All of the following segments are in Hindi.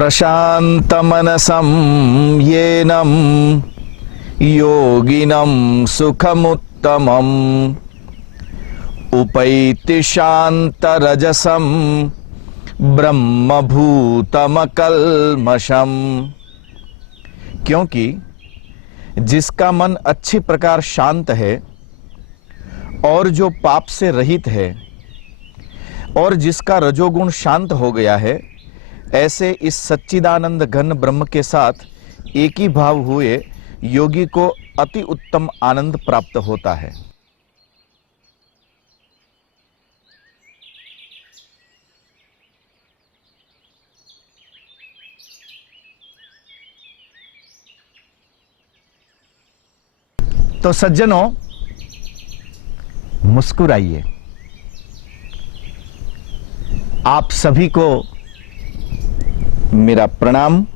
प्रशान्तमनसं येनं योगिनं सुखमुत्तमम् उपैति शान्तरजसं ब्रह्मभूतमकल्मषम्। क्योंकि जिसका मन अच्छी प्रकार शांत है और जो पाप से रहित है और जिसका रजोगुण शांत हो गया है, ऐसे इस सच्चिदानंद घन ब्रह्म के साथ एक ही भाव हुए योगी को अति उत्तम आनंद प्राप्त होता है। तो सज्जनों, मुस्कुराइए। आप सभी को मेरा प्रणाम।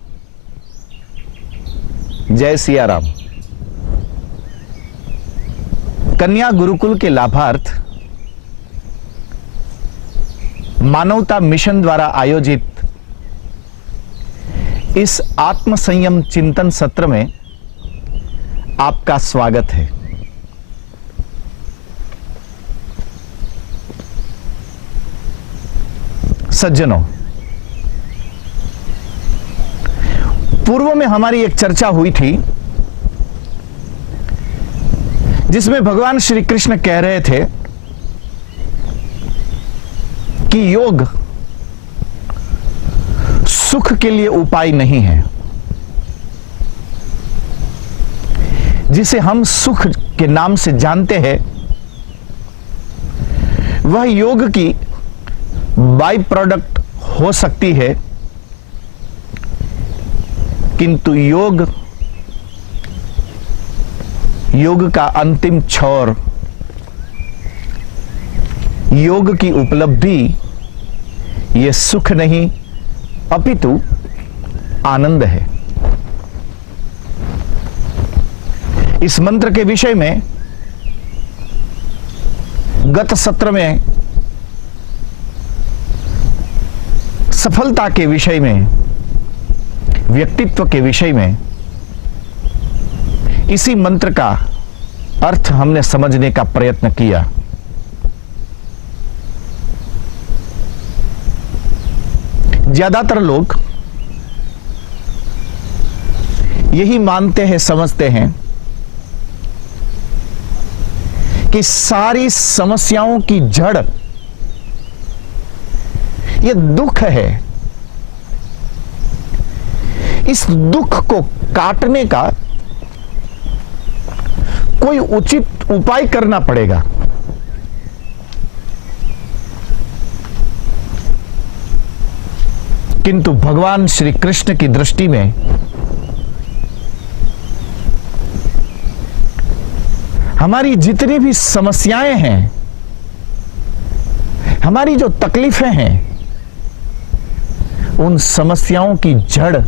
जय सिया राम। कन्या गुरुकुल के लाभार्थ मानवता मिशन द्वारा आयोजित इस आत्म संयम चिंतन सत्र में आपका स्वागत है। सज्जनों, पूर्व में हमारी एक चर्चा हुई थी जिसमें भगवान श्री कृष्ण कह रहे थे कि योग सुख के लिए उपाय नहीं है। जिसे हम सुख के नाम से जानते हैं वह योग की बाई प्रोडक्ट हो सकती है, किंतु योग का अंतिम छोर, योग की उपलब्धि ये सुख नहीं अपितु आनंद है। इस मंत्र के विषय में गत सत्र में सफलता के विषय में, व्यक्तित्व के विषय में इसी मंत्र का अर्थ हमने समझने का प्रयत्न किया। ज्यादातर लोग यही मानते हैं, समझते हैं कि सारी समस्याओं की जड़ ये दुख है। इस दुख को काटने का कोई उचित उपाय करना पड़ेगा। किंतु भगवान श्री कृष्ण की दृष्टि में हमारी जितनी भी समस्याएं हैं, हमारी जो तकलीफें हैं, उन समस्याओं की जड़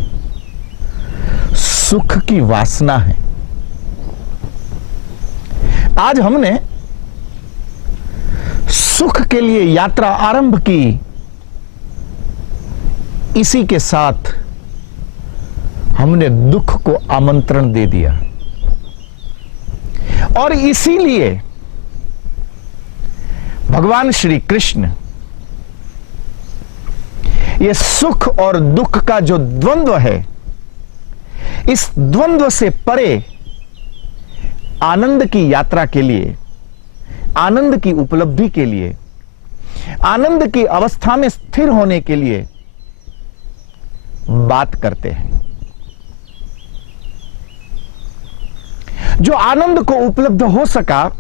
सुख की वासना है। आज हमने सुख के लिए यात्रा आरंभ की, इसी के साथ हमने दुख को आमंत्रण दे दिया और इसीलिए भगवान श्री कृष्ण ये सुख और दुख का जो द्वंद्व है, इस द्वंद्व से परे आनंद की यात्रा के लिए, आनंद की उपलब्धि के लिए, आनंद की अवस्था में स्थिर होने के लिए बात करते हैं। जो आनंद को उपलब्ध हो सका,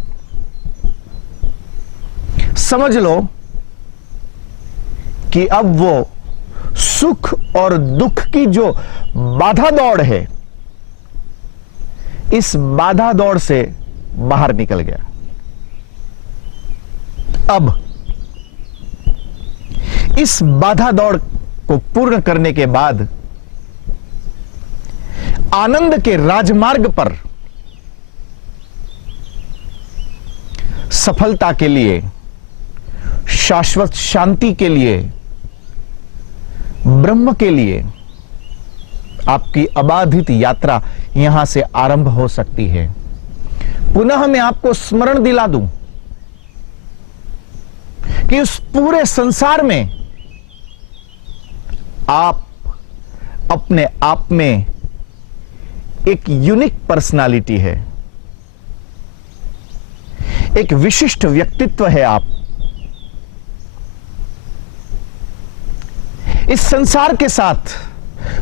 समझ लो कि अब वो सुख और दुख की जो बाधा दौड़ है, इस बाधा दौड़ से बाहर निकल गया। अब इस बाधा दौड़ को पूर्ण करने के बाद आनंद के राजमार्ग पर सफलता के लिए, शाश्वत शांति के लिए, ब्रह्म के लिए आपकी अबाधित यात्रा यहां से आरंभ हो सकती है। पुनः मैं आपको स्मरण दिला दूं कि उस पूरे संसार में आप अपने आप में एक यूनिक पर्सनालिटी है, एक विशिष्ट व्यक्तित्व है। आप इस संसार के साथ,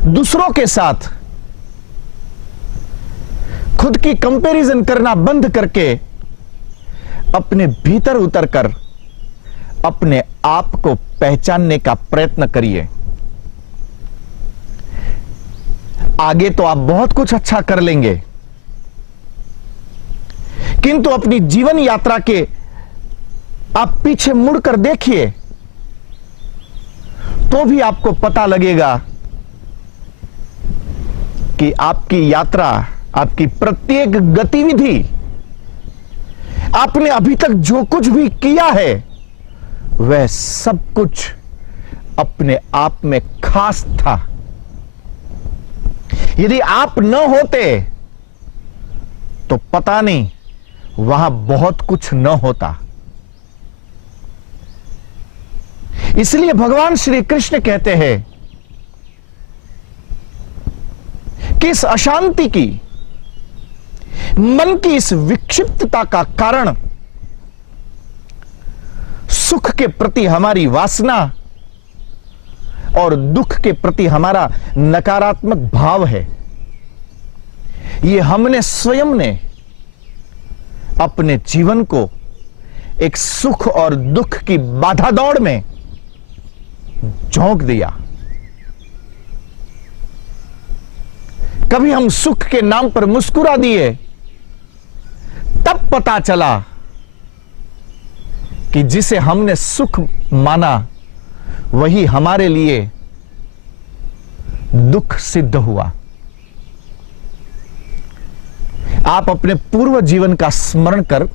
दूसरों के साथ खुद की कंपैरिजन करना बंद करके अपने भीतर उतरकर अपने आप को पहचानने का प्रयत्न करिए। आगे तो आप बहुत कुछ अच्छा कर लेंगे, किंतु अपनी जीवन यात्रा के आप पीछे मुड़कर देखिए तो भी आपको पता लगेगा कि आपकी यात्रा, आपकी प्रत्येक गतिविधि, आपने अभी तक जो कुछ भी किया है वह सब कुछ अपने आप में खास था। यदि आप न होते तो पता नहीं वहां बहुत कुछ न होता। इसलिए भगवान श्री कृष्ण कहते हैं कि इस अशांति की, मन की इस विक्षिप्तता का कारण सुख के प्रति हमारी वासना और दुख के प्रति हमारा नकारात्मक भाव है। ये हमने स्वयं ने अपने जीवन को एक सुख और दुख की बाधा दौड़ में झोंक दिया। कभी हम सुख के नाम पर मुस्कुरा दिए, तब पता चला कि जिसे हमने सुख माना वही हमारे लिए दुख सिद्ध हुआ। आप अपने पूर्व जीवन का स्मरण कर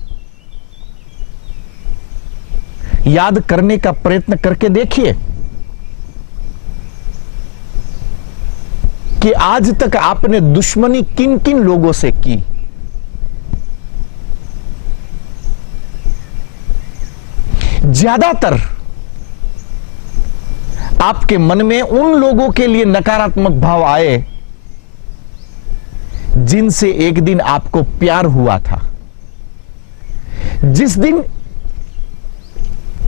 याद करने का प्रयत्न करके देखिए कि आज तक आपने दुश्मनी किन किन लोगों से की। ज्यादातर आपके मन में उन लोगों के लिए नकारात्मक भाव आए जिनसे एक दिन आपको प्यार हुआ था। जिस दिन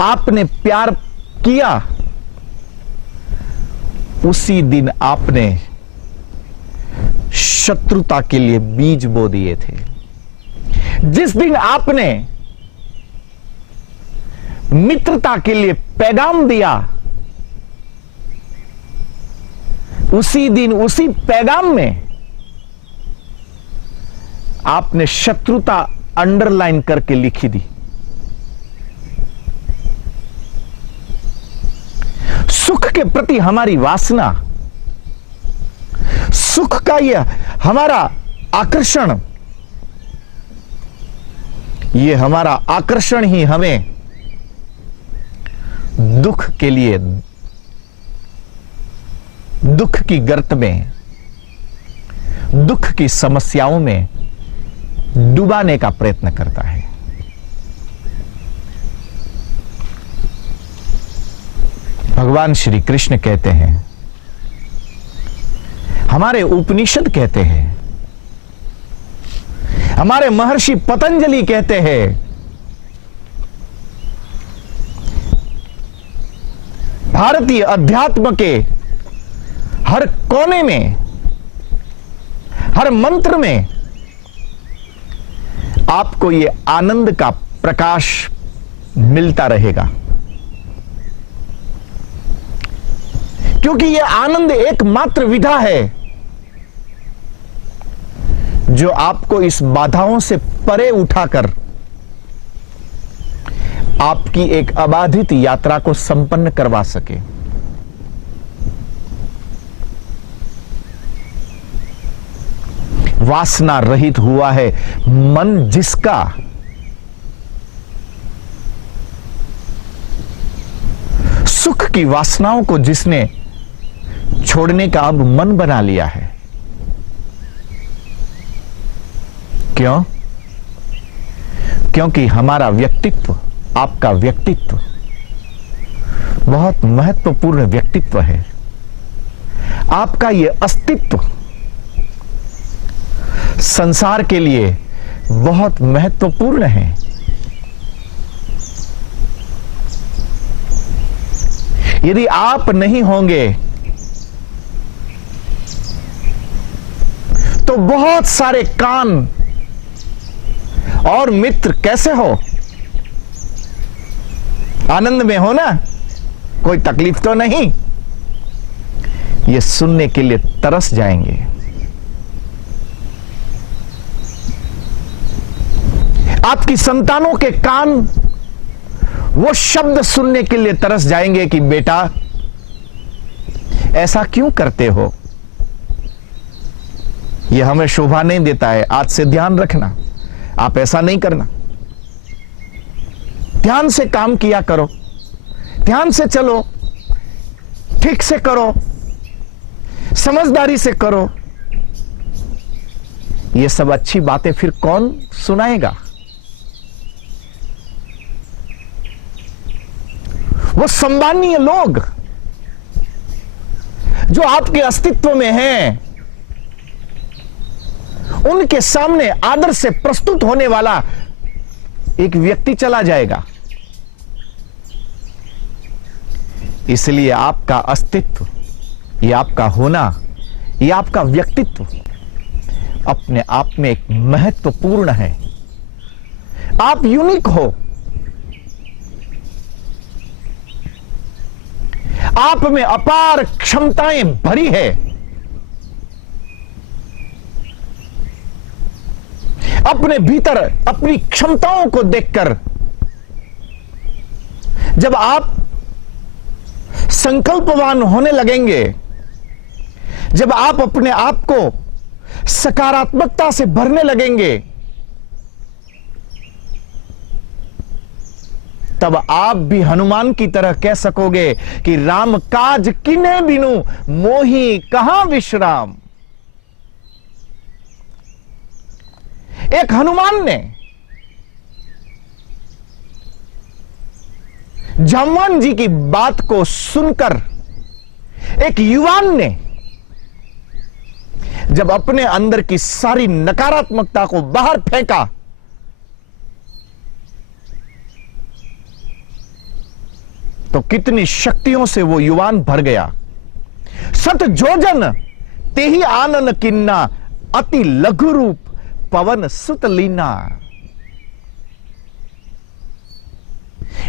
आपने प्यार किया उसी दिन आपने शत्रुता के लिए बीज बो दिए थे। जिस दिन आपने मित्रता के लिए पैगाम दिया उसी दिन, उसी पैगाम में आपने शत्रुता अंडरलाइन करके लिखी दी। सुख के प्रति हमारी वासना, सुख का यह हमारा आकर्षण, ये हमारा आकर्षण ही हमें दुख के लिए, दुख की गर्त में, दुख की समस्याओं में डुबाने का प्रयत्न करता है। भगवान श्री कृष्ण कहते हैं, हमारे उपनिषद कहते हैं, हमारे महर्षि पतंजलि कहते हैं, भारतीय अध्यात्म के हर कोने में, हर मंत्र में आपको यह आनंद का प्रकाश मिलता रहेगा। क्योंकि यह आनंद एकमात्र विधा है जो आपको इस बाधाओं से परे उठाकर आपकी एक अबाधित यात्रा को संपन्न करवा सके। वासना रहित हुआ है मन जिसका, सुख की वासनाओं को जिसने छोड़ने का अब मन बना लिया है, क्यों? क्योंकि हमारा व्यक्तित्व, आपका व्यक्तित्व बहुत महत्वपूर्ण व्यक्तित्व है। आपका यह अस्तित्व संसार के लिए बहुत महत्वपूर्ण है। यदि आप नहीं होंगे तो बहुत सारे कान और मित्र कैसे हो? आनंद में हो ना, कोई तकलीफ तो नहीं। ये सुनने के लिए तरस जाएंगे। आपकी संतानों के कान वो शब्द सुनने के लिए तरस जाएंगे कि बेटा ऐसा क्यों करते हो, यह हमें शोभा नहीं देता है, आज से ध्यान रखना, आप ऐसा नहीं करना, ध्यान से काम किया करो, ध्यान से चलो, ठीक से करो, समझदारी से करो। ये सब अच्छी बातें फिर कौन सुनाएगा? वो सम्मानीय लोग जो आपके अस्तित्व में हैं, उनके सामने आदर से प्रस्तुत होने वाला एक व्यक्ति चला जाएगा। इसलिए आपका अस्तित्व, ये आपका होना, ये आपका व्यक्तित्व अपने आप में एक महत्वपूर्ण है। आप यूनिक हो। आप में अपार क्षमताएं भरी है। अपने भीतर अपनी क्षमताओं को देखकर जब आप संकल्पवान होने लगेंगे, जब आप अपने आप को सकारात्मकता से भरने लगेंगे, तब आप भी हनुमान की तरह कह सकोगे कि राम काज किने बिनु मोही कहां विश्राम। एक हनुमान ने जामवान जी की बात को सुनकर, एक युवान ने जब अपने अंदर की सारी नकारात्मकता को बाहर फेंका, तो कितनी शक्तियों से वो युवान भर गया। सत जोजन ते ही आनन किन्ना, अति लघु रूप पवन सुत लीना।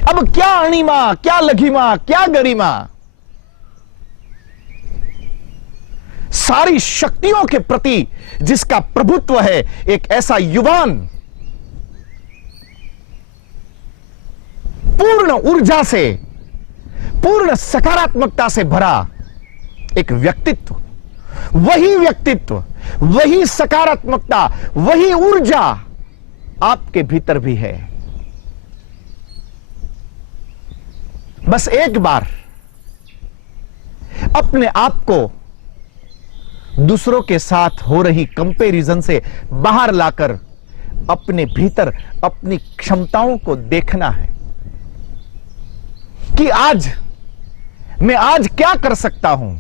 अब क्या अणिमा, क्या लघिमा, क्या गरिमा, सारी शक्तियों के प्रति जिसका प्रभुत्व है, एक ऐसा युवान पूर्ण ऊर्जा से, पूर्ण सकारात्मकता से भरा एक व्यक्तित्व, वही व्यक्तित्व, वही सकारात्मकता, वही ऊर्जा आपके भीतर भी है। बस एक बार अपने आप को दूसरों के साथ हो रही कंपैरिजन से बाहर लाकर अपने भीतर अपनी क्षमताओं को देखना है कि मैं आज क्या कर सकता हूं।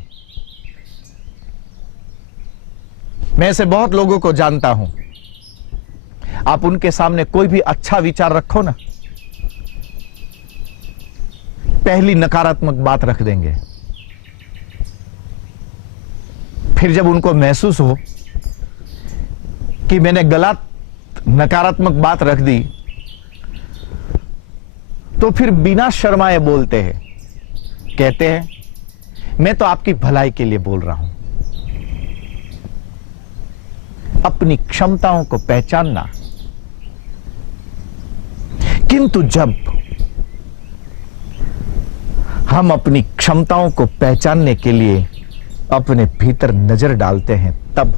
मैं ऐसे बहुत लोगों को जानता हूं, आप उनके सामने कोई भी अच्छा विचार रखो ना, पहली नकारात्मक बात रख देंगे। फिर जब उनको महसूस हो कि मैंने गलत नकारात्मक बात रख दी, तो फिर बिना शर्माए बोलते हैं, कहते हैं मैं तो आपकी भलाई के लिए बोल रहा हूं। अपनी क्षमताओं को पहचानना। किंतु जब हम अपनी क्षमताओं को पहचानने के लिए अपने भीतर नजर डालते हैं, तब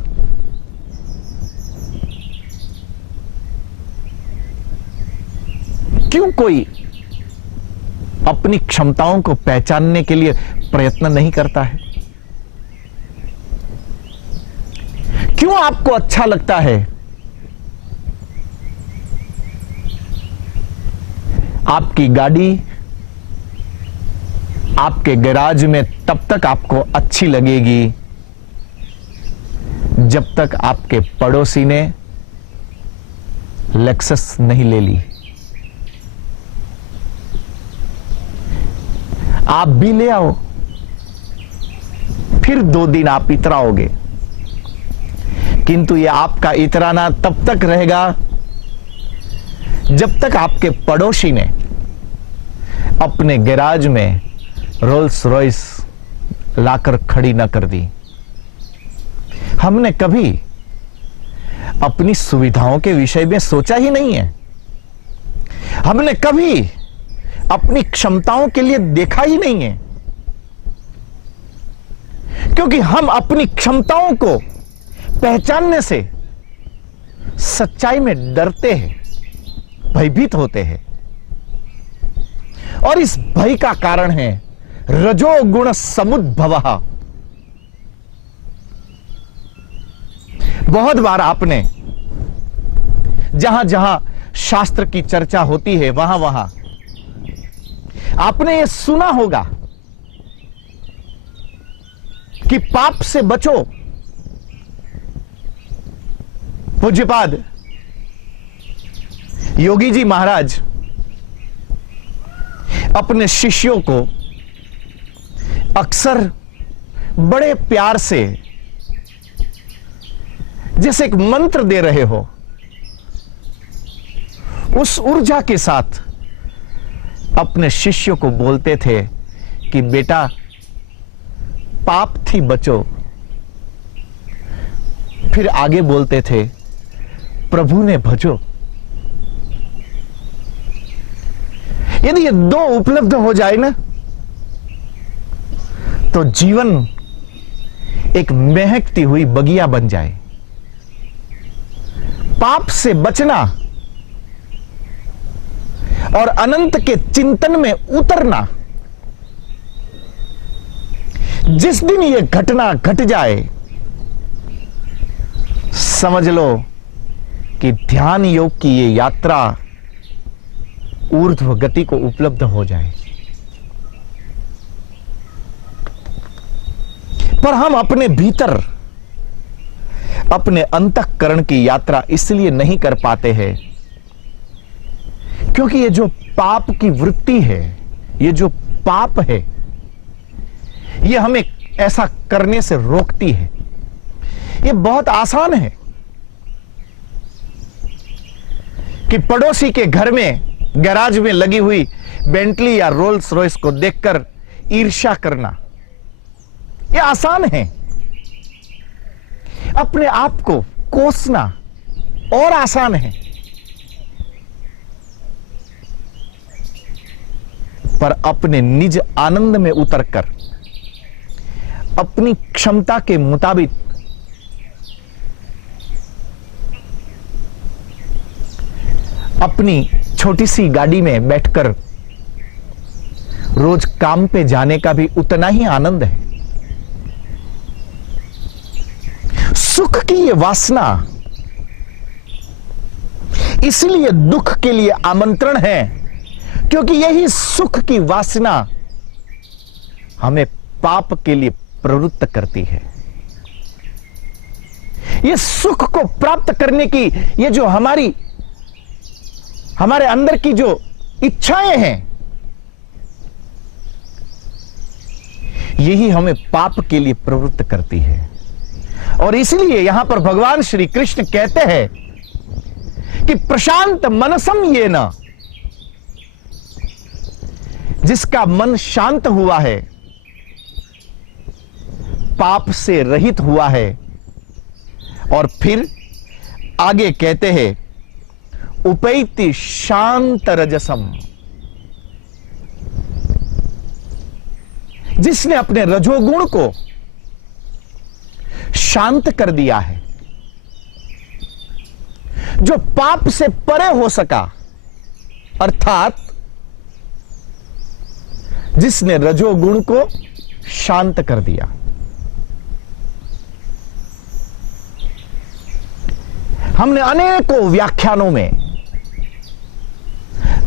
क्यों कोई अपनी क्षमताओं को पहचानने के लिए प्रयत्न नहीं करता है? क्यों आपको अच्छा लगता है आपकी गाड़ी आपके गैराज में तब तक आपको अच्छी लगेगी जब तक आपके पड़ोसी ने लेक्सस नहीं ले ली। आप भी ले आओ, फिर 2 दिन आप इतराओगे, किंतु यह आपका इतराना तब तक रहेगा जब तक आपके पड़ोसी ने अपने गैराज में रोल्स रॉयस लाकर खड़ी न कर दी। हमने कभी अपनी सुविधाओं के विषय में सोचा ही नहीं है। हमने कभी अपनी क्षमताओं के लिए देखा ही नहीं है, क्योंकि हम अपनी क्षमताओं को पहचानने से सच्चाई में डरते हैं, भयभीत होते हैं। और इस भय का कारण है रजोगुण समुद्भवः। बहुत बार आपने जहां जहां शास्त्र की चर्चा होती है वहां वहां आपने यह सुना होगा कि पाप से बचो। पूज्यपाद योगी जी महाराज अपने शिष्यों को अक्सर बड़े प्यार से जैसे एक मंत्र दे रहे हो, उस ऊर्जा के साथ अपने शिष्यों को बोलते थे कि बेटा पाप थी बचो। फिर आगे बोलते थे प्रभु ने भजो। यदि ये 2 उपलब्ध हो जाए ना तो जीवन एक महकती हुई बगिया बन जाए। पाप से बचना और अनंत के चिंतन में उतरना, जिस दिन यह घटना घट जाए समझ लो कि ध्यान योग की यह यात्रा ऊर्ध्व गति को उपलब्ध हो जाए। पर हम अपने भीतर अपने अंतःकरण की यात्रा इसलिए नहीं कर पाते हैं क्योंकि ये जो पाप की वृत्ति है, ये जो पाप है, ये हमें ऐसा करने से रोकती है। ये बहुत आसान है कि पड़ोसी के घर में गैराज में लगी हुई बेंटली या रोल्स रॉयस को देखकर ईर्ष्या करना, यह आसान है। अपने आप को कोसना और आसान है। पर अपने निज आनंद में उतरकर अपनी क्षमता के मुताबिक अपनी छोटी सी गाड़ी में बैठकर रोज काम पे जाने का भी उतना ही आनंद है। सुख की ये वासना इसलिए दुख के लिए आमंत्रण है क्योंकि यही सुख की वासना हमें पाप के लिए प्रवृत्त करती है। ये सुख को प्राप्त करने की ये जो हमारे अंदर की जो इच्छाएं हैं, यही हमें पाप के लिए प्रवृत्त करती है। और इसलिए यहां पर भगवान श्री कृष्ण कहते हैं कि प्रशांत मनसम ये न, जिसका मन शांत हुआ है, पाप से रहित हुआ है। और फिर आगे कहते हैं उपैति शांत रजसम, जिसने अपने रजोगुण को शांत कर दिया है, जो पाप से परे हो सका, अर्थात जिसने रजोगुण को शांत कर दिया। हमने अनेकों व्याख्यानों में,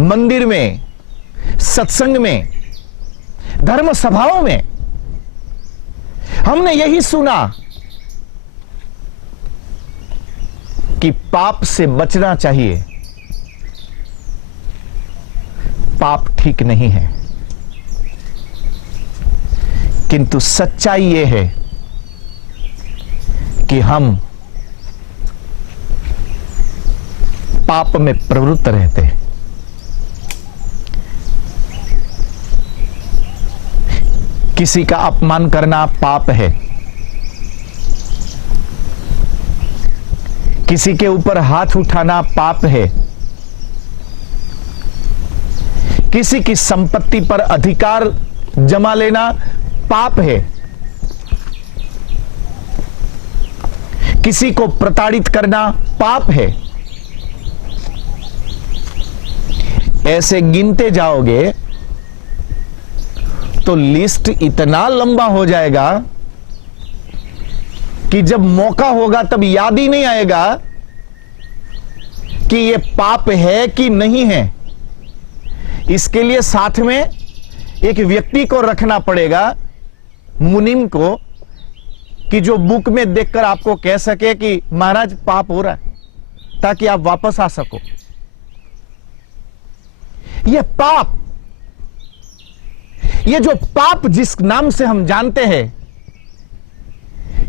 मंदिर में सत्संग में, धर्म सभाओं में हमने यही सुना कि पाप से बचना चाहिए, पाप ठीक नहीं है। किंतु सच्चाई यह है कि हम पाप में प्रवृत्त रहते हैं। किसी का अपमान करना पाप है, किसी के ऊपर हाथ उठाना पाप है, किसी की संपत्ति पर अधिकार जमा लेना पाप है, किसी को प्रताड़ित करना पाप है। ऐसे गिनते जाओगे तो लिस्ट इतना लंबा हो जाएगा कि जब मौका होगा तब याद ही नहीं आएगा कि यह पाप है कि नहीं है। इसके लिए साथ में एक व्यक्ति को रखना पड़ेगा, मुनिम को, कि जो बुक में देखकर आपको कह सके कि महाराज पाप हो रहा है, ताकि आप वापस आ सको। यह पाप, ये जो पाप जिस नाम से हम जानते हैं,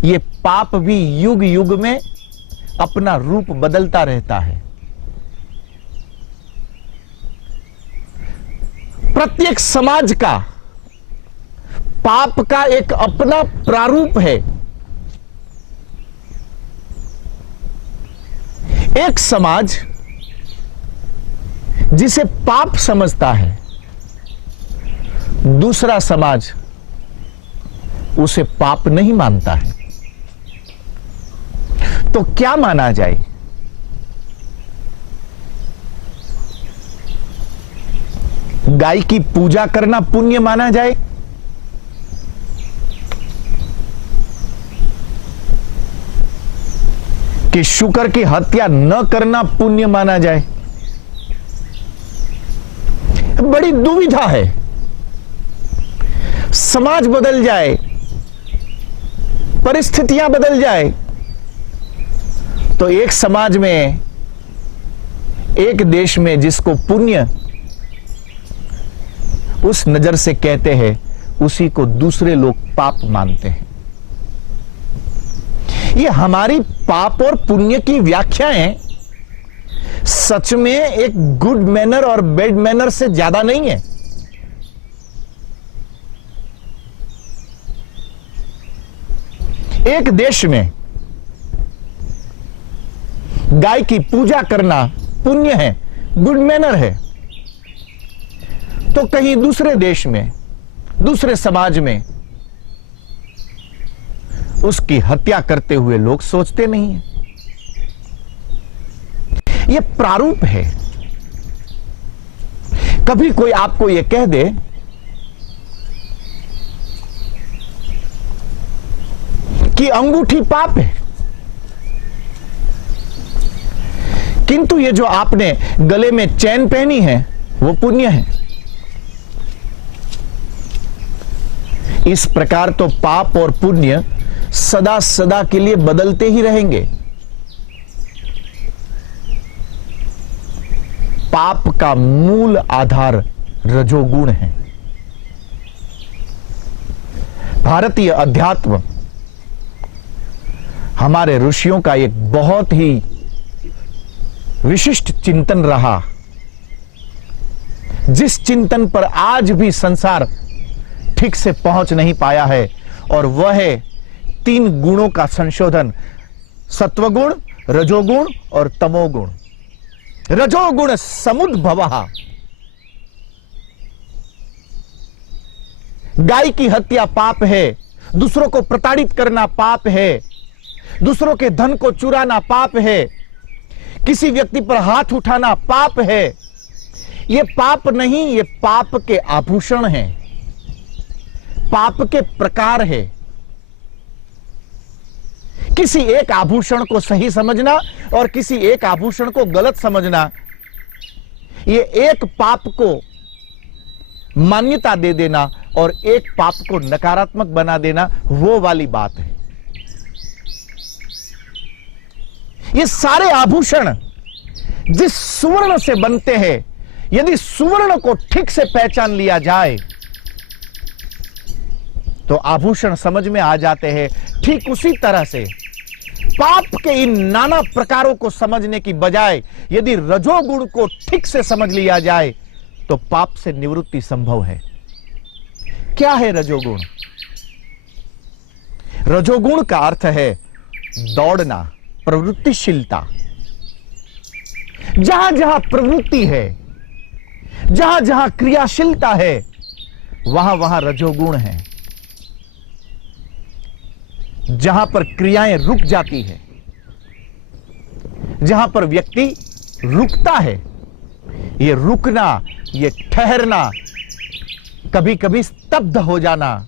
ये पाप भी युग युग में अपना रूप बदलता रहता है। प्रत्येक समाज का पाप का एक अपना प्रारूप है। एक समाज जिसे पाप समझता है, दूसरा समाज उसे पाप नहीं मानता है। तो क्या माना जाए? गाय की पूजा करना पुण्य माना जाए, कि शुकर की हत्या न करना पुण्य माना जाए? बड़ी दुविधा है। समाज बदल जाए, परिस्थितियां बदल जाए, तो एक समाज में, एक देश में जिसको पुण्य उस नजर से कहते हैं, उसी को दूसरे लोग पाप मानते हैं। ये हमारी पाप और पुण्य की व्याख्याएं सच में एक गुड मैनर और बैड मैनर से ज्यादा नहीं है। एक देश में गाय की पूजा करना पुण्य है, गुड मैनर है, तो कहीं दूसरे देश में, दूसरे समाज में उसकी हत्या करते हुए लोग सोचते नहीं हैं। यह प्रारूप है। कभी कोई आपको यह कह दे कि अंगूठी पाप है, किंतु ये जो आपने गले में चैन पहनी है वो पुण्य है। इस प्रकार तो पाप और पुण्य सदा सदा के लिए बदलते ही रहेंगे। पाप का मूल आधार रजोगुण है। भारतीय अध्यात्म हमारे ऋषियों का एक बहुत ही विशिष्ट चिंतन रहा, जिस चिंतन पर आज भी संसार ठीक से पहुंच नहीं पाया है, और वह है 3 गुणों का संशोधन, सत्वगुण, रजोगुण और तमोगुण। रजोगुण समुद्भवः, गाय की हत्या पाप है, दूसरों को प्रताड़ित करना पाप है, दूसरों के धन को चुराना पाप है, किसी व्यक्ति पर हाथ उठाना पाप है। ये पाप नहीं, ये पाप के आभूषण हैं, पाप के प्रकार है। किसी एक आभूषण को सही समझना और किसी एक आभूषण को गलत समझना, ये एक पाप को मान्यता दे देना और एक पाप को नकारात्मक बना देना, वो वाली बात है। ये सारे आभूषण जिस सुवर्ण से बनते हैं, यदि सुवर्ण को ठीक से पहचान लिया जाए तो आभूषण समझ में आ जाते हैं। ठीक उसी तरह से पाप के इन नाना प्रकारों को समझने की बजाय यदि रजोगुण को ठीक से समझ लिया जाए तो पाप से निवृत्ति संभव है। क्या है रजोगुण? रजोगुण का अर्थ है दौड़ना, प्रवृत्तिशीलता। जहां जहां प्रवृत्ति है, जहां जहां क्रियाशीलता है, वहां वहां रजोगुण है। जहां पर क्रियाएं रुक जाती है, जहां पर व्यक्ति रुकता है, ये रुकना, ये ठहरना, कभी कभी स्तब्ध हो जाना,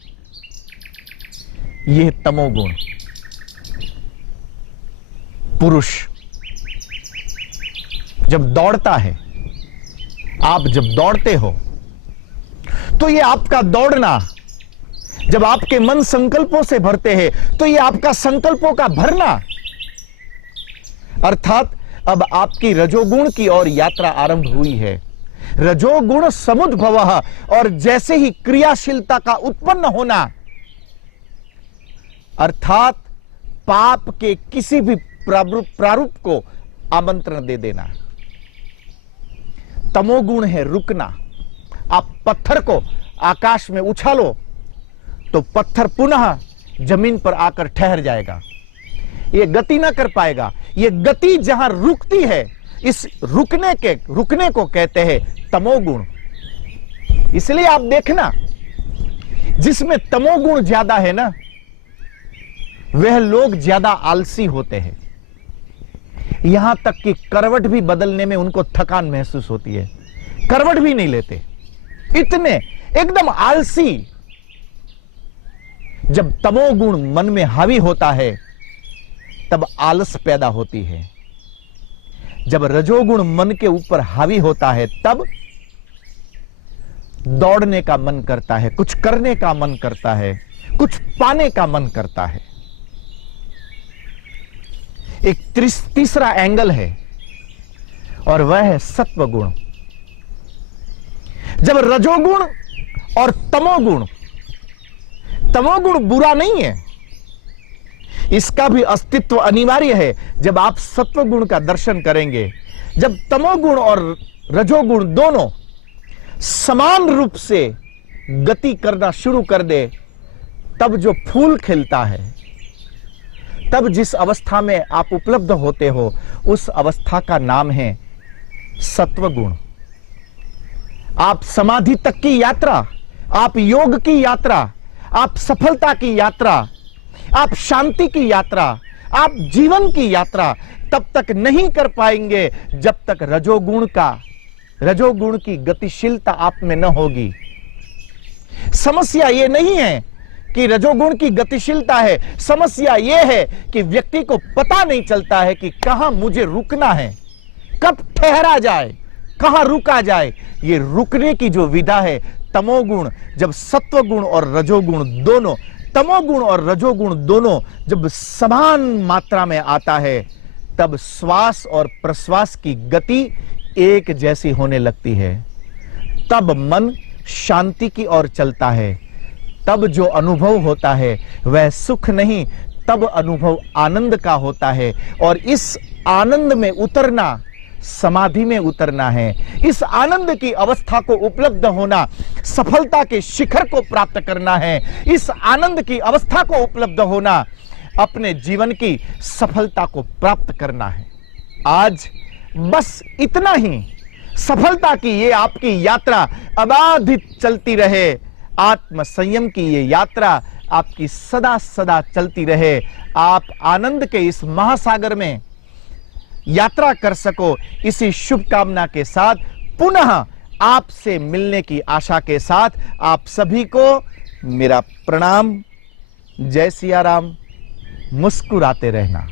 यह तमोगुण। पुरुष जब दौड़ता है, आप जब दौड़ते हो तो यह आपका दौड़ना, जब आपके मन संकल्पों से भरते हैं तो यह आपका संकल्पों का भरना, अर्थात अब आपकी रजोगुण की ओर यात्रा आरंभ हुई है। रजोगुण समुद्भवः, और जैसे ही क्रियाशीलता का उत्पन्न होना, अर्थात पाप के किसी भी प्रारूप को आमंत्रण दे देना। तमोगुण है रुकना। आप पत्थर को आकाश में उछालो तो पत्थर पुनः जमीन पर आकर ठहर जाएगा, यह गति ना कर पाएगा। यह गति जहां रुकती है, इस रुकने को कहते हैं तमोगुण। इसलिए आप देखना, जिसमें तमोगुण ज्यादा है ना, वह लोग ज्यादा आलसी होते हैं। यहां तक कि करवट भी बदलने में उनको थकान महसूस होती है, करवट भी नहीं लेते, इतने एकदम आलसी। जब तमोगुण मन में हावी होता है तब आलस पैदा होती है। जब रजोगुण मन के ऊपर हावी होता है तब दौड़ने का मन करता है, कुछ करने का मन करता है, कुछ पाने का मन करता है। एक तीसरा एंगल है और वह है सत्वगुण। जब रजोगुण और तमोगुण, तमोगुण बुरा नहीं है, इसका भी अस्तित्व अनिवार्य है। जब आप सत्वगुण का दर्शन करेंगे, जब तमोगुण और रजोगुण दोनों समान रूप से गति करना शुरू कर दे, तब जो फूल खिलता है, तब जिस अवस्था में आप उपलब्ध होते हो, उस अवस्था का नाम है सत्वगुण। आप समाधि तक की यात्रा, आप योग की यात्रा, आप सफलता की यात्रा, आप शांति की यात्रा, आप जीवन की यात्रा तब तक नहीं कर पाएंगे जब तक रजोगुण की गतिशीलता आप में न होगी। समस्या यह नहीं है कि रजोगुण की गतिशीलता है, समस्या यह है कि व्यक्ति को पता नहीं चलता है कि कहां मुझे रुकना है, कब ठहरा जाए, कहां रुका जाए। ये रुकने की जो विधा है, तमोगुण जब सत्वगुण और रजोगुण दोनों, तमोगुण और रजोगुण दोनों जब समान मात्रा में आता है, तब श्वास और प्रश्वास की गति एक जैसी होने लगती है। तब मन शांति की ओर चलता है। तब जो अनुभव होता है वह सुख नहीं, तब अनुभव आनंद का होता है। और इस आनंद में उतरना, समाधि में उतरना है। इस आनंद की अवस्था को उपलब्ध होना, सफलता के शिखर को प्राप्त करना है। इस आनंद की अवस्था को उपलब्ध होना, अपने जीवन की सफलता को प्राप्त करना है। आज बस इतना ही, सफलता की ये आपकी यात्रा अबाधित चलती रहे। आत्म संयम की ये यात्रा आपकी सदा सदा चलती रहे। आप आनंद के इस महासागर में यात्रा कर सको, इसी शुभकामना के साथ पुनः आपसे मिलने की आशा के साथ आप सभी को मेरा प्रणाम। जय सिया राम। मुस्कुराते रहना।